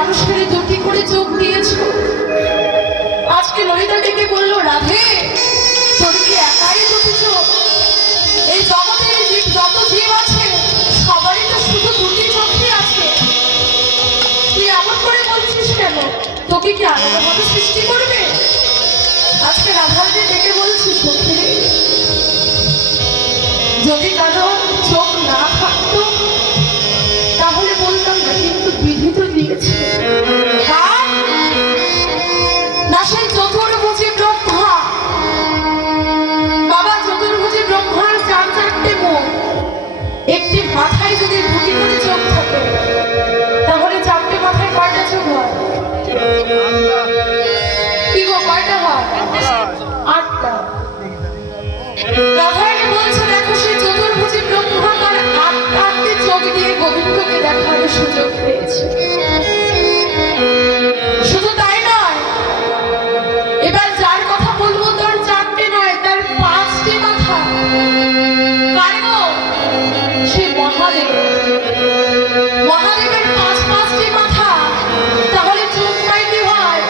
মানুষের দুটি করে চোখ দিয়েছো। আজকে ললিতা ডেকে বললো, রাধে তোর কি একাই দুটি চোখ? এই জগতের যত জীব আছে সবারই তো শুধু দুটি চোখই আছে। তুই এমন করে বলছিস কেন? তোকে কি আলাদাভাবে সৃষ্টি করবে? আজকে রাধাকে ডেকে বলছি, সখী যদি কারো চোখ না থাকতো তাহলে বলতাম না, কিন্তু বিধি তো দিয়েছে। না সেই চতুর্ভুজী ব্রহ্মা, বাবা চতুর্ভুজী ব্রহ্মার চার চারটে মুখ, একটি মাথায় যদি দুটি করে চোখ থাকে তাহলে চারটে মাথায় কয়টা চোখ হয়? কি গো, কয়টা হয়? 8টা। রাধারানী বলছে, দেখো সেই চতুর্ভুজী ব্রহ্মা তার 8টি চোখ দিয়ে গোবিন্দকে দেখার সুযোগ পেয়েছে। শুধু তাই নয়, এবার যার কথা বলবো তার 4টে নয়, তার 5টি মাথা। কারণ সেই মহাদেব, মহাদেবের 5টি মাথা। তাহলে চোখ কয়টি হয়?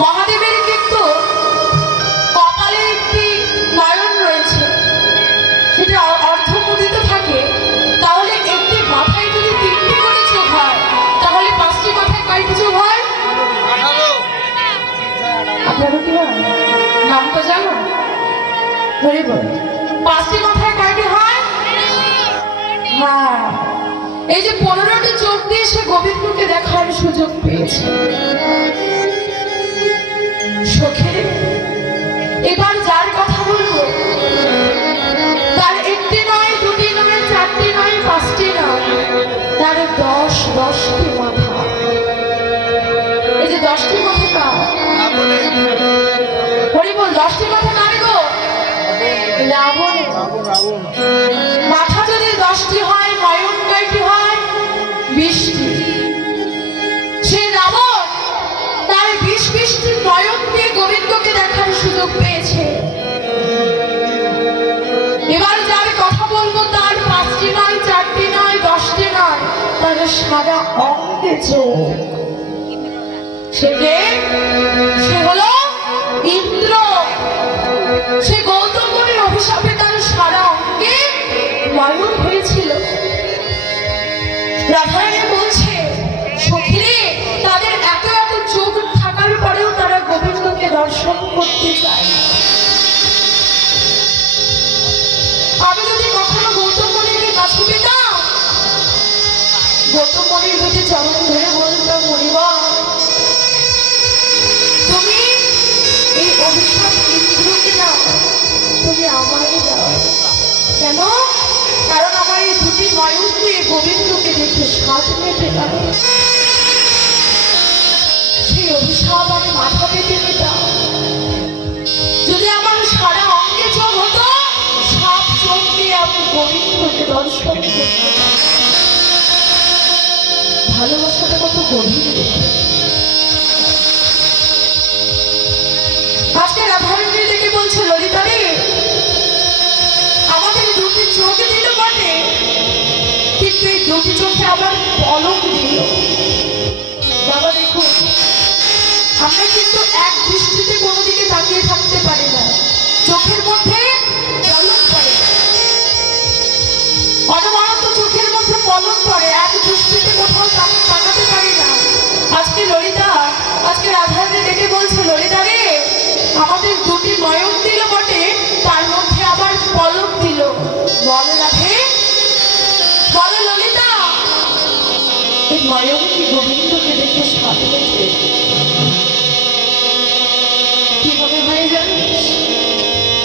মহাদেবের কিন্তু কপালে একটি নয়ন রয়েছে, সেটা অর্ধমুদিত থাকে। তাহলে একটি মাথায় যদি 3টি করে চোখ হয় তাহলে 5টি মাথায় কয়টি চোখ হয়? আপনারা কি হয় নাম তো জানো? ধরে বল, 5টি মাথায় কয়টি হয়? হ্যাঁ, এই যে 15টি চোখ দিয়ে সে গোবিন্দকে দেখার সুযোগ পেয়েছে। সখী, এবার যার কথা বলবো তার 1টি নয়, 2টি নয়, 4টি নয়, 5টি নয়, তার 10টি মাথা। এই যে 10টি মাথা কার? হরি বল, 10টি মাথা কার গো? রাবণের। মাথা যদি 10টি হয়, নয়ন কয়টি হয়? 20টি। সেই রাবণ তার 20টি নয়ন দিয়ে গোবিন্দকে দেখার সুযোগ পেয়েছে। এবার যার কথা বলবো তার 5টি নয়, 4টি নয়, 10টি নয়, তার সারা অঙ্গে চোখ। সে হলো ইন্দ্র। সে গৌতম মুনির অভিশাপে তার সারা অঙ্গে নয়ন হয়েছিল। রাধারানী বলছে, সখী তাদের এত এত চোখ থাকার পরেও তারা গোবিন্দকে দর্শন করতে চায়। আমি যদি কখনো গৌতম মুনির কাছে পেতাম, গৌতম মুনির দুটি চরণ ধরে বলতাম, মনিবর তুমি এই অভিশাপ ইন্দ্রকে দাও, তুমি আমারই দাও। কেন? কারণ আমার এই দুটি নয়ন দিয়ে গোবিন্দকে দেখে স্বাদ মেটে গেল। সেই অভিশাপ আমি মাথা পেতে নিতাম। যদি আমার সারা অঙ্গে চোখ হতো, সব চোখ দিয়ে আমি গোবিন্দকে দর্শন করতাম। ভালোবাসাটা কত গভীর দেখে। আজকে রাধারানী দেখে বলছে, ললিতা রে, আমাদের দুটি চোখ দিল বটে, কিন্তু এই দুটি চোখে আবার পলক দিল। বাবা দেখুন, আমরা কিন্তু এক দৃষ্টিতে কোনো দিকে তাকিয়ে থাকতে পারি না, চোখের মধ্যে পলক পড়ে। অনবরত চোখের মধ্যে পলক পড়ে, এক দৃষ্টিতে কোথাও তাকাতে পারি না। আজকে ললিতা, আজকে রাধারানী ডেকে বলছে, ললিতা রে, আমাদের দুটি নয়ন দিল বটে, তার মধ্যে আবার পলক দিল। বল রাধে, বল ললিতা, এই নয়ন কি গোবিন্দকে দেখে স্বাদ মেটে? কিভাবে হয় জানিস?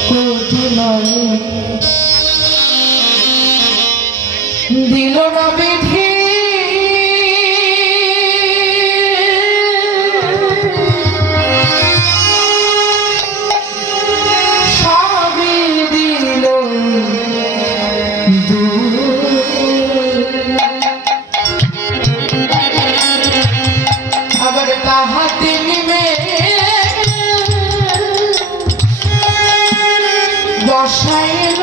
কোটি নয়ন দিল না বিধি, বসাইল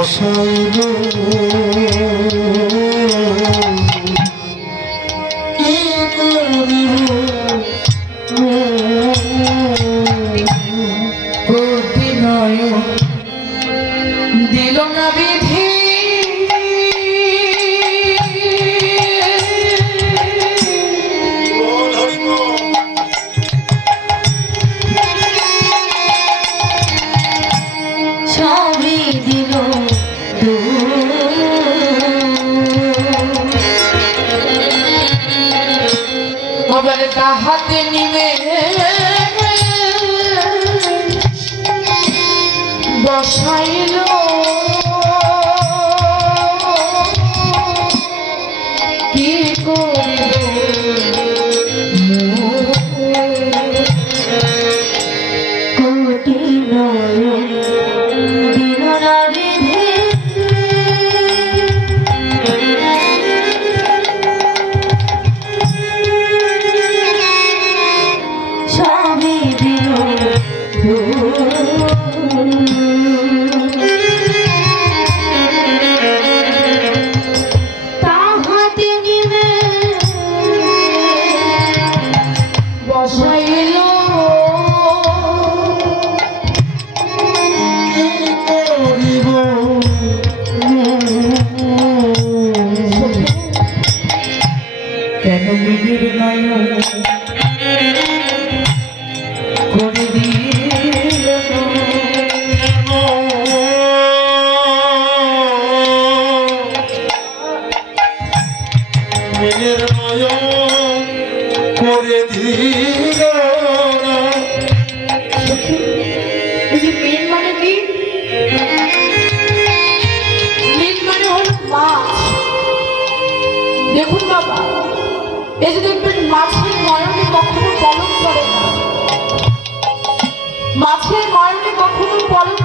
বসাইল কি করিব কোটি নয় দিল না বিধি সবই দিল আবার তাহাতে নিবে বসাইল কি করিব কোটি নয়ন দিল না বিধি সবই দিল তাহাতে নিবে বসাইল করিব কেন বিধির নয়ন করে দিল মিনের নয়ন করে দিল এই যে মেন মানে কি মেন মানে হলো মাছ। দেখুন বাবা, এই যে দেখবেন মাছের নয়নে কখনো পলক পড়ে না, মাছের নয়নে কখনো পলক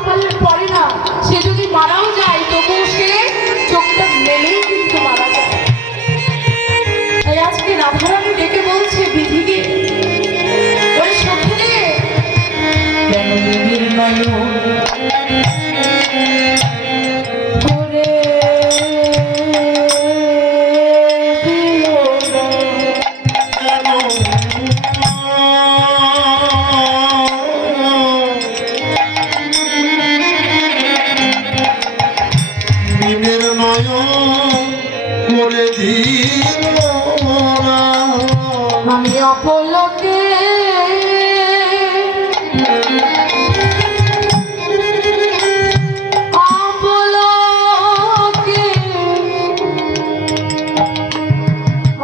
পড়ে না। সে যদি মারাও যায় তবুও সে চোখটা মেলেই কিন্তু মারা যায়। তাই আজকে রাধারানী ডেকে বলছে বিধিকে, ওই সখী রে, কেন বিধির নয়ন করে দিল না? মিনের নয়ন করে দিল না আমি অপলকে অপলকে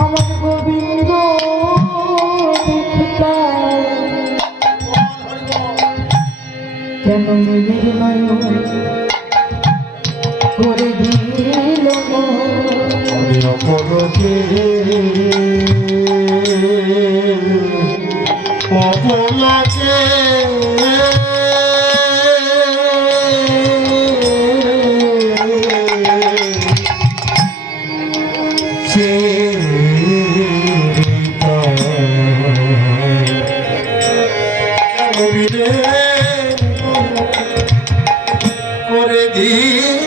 আমার গোবিন্দ কেন মেঘের নয়ন করে দিল না? আমি অপরকে অপরকে করে দিই